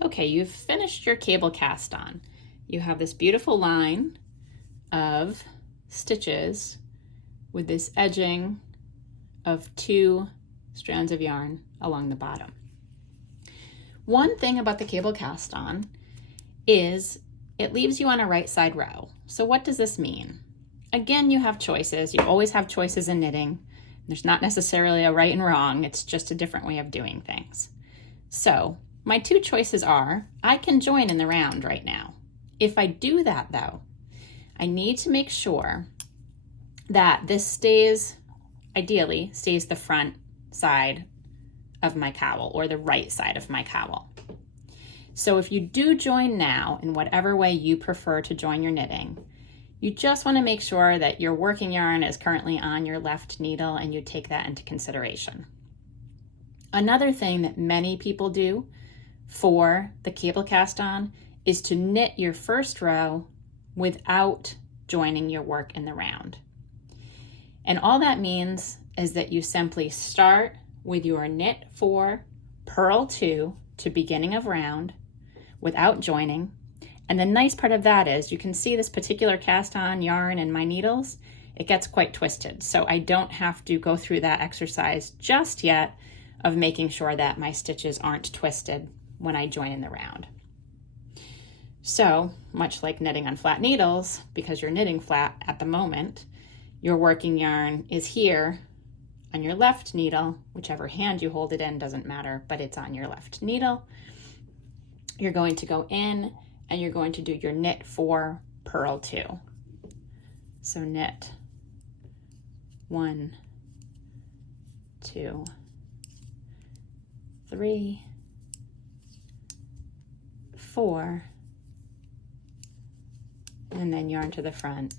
Okay, you've finished your cable cast on. You have this beautiful line of stitches with this edging of 2 strands of yarn along the bottom. One thing about the cable cast on is it leaves you on a right side row. So what does this mean? Again, you have choices. You always have choices in knitting. There's not necessarily a right and wrong. It's just a different way of doing things. So my 2 choices are, I can join in the round right now. If I do that though, I need to make sure that this stays, ideally, stays the front side of my cowl or the right side of my cowl. So if you do join now in whatever way you prefer to join your knitting, you just want to make sure that your working yarn is currently on your left needle and you take that into consideration. Another thing that many people do for the cable cast on is to knit your first row without joining your work in the round. And all that means is that you simply start with your knit 4, purl 2 to beginning of round without joining. And the nice part of that is you can see this particular cast on yarn and my needles, it gets quite twisted. So I don't have to go through that exercise just yet of making sure that my stitches aren't twisted when I join in the round. So much like knitting on flat needles, because you're knitting flat at the moment, your working yarn is here on your left needle, whichever hand you hold it in, doesn't matter, but it's on your left needle. You're going to go in and you're going to do your knit 4, purl 2. So knit 1, 2, 3, 4, and then yarn to the front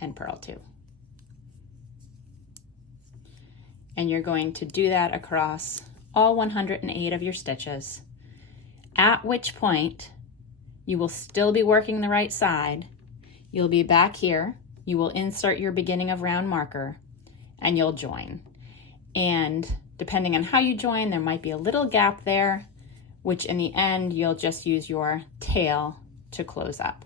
and purl 2. And you're going to do that across all 108 of your stitches, at which point you will still be working the right side. You'll be back here, you will insert your beginning of round marker, and you'll join. And depending on how you join, there might be a little gap there, which in the end, you'll just use your tail to close up.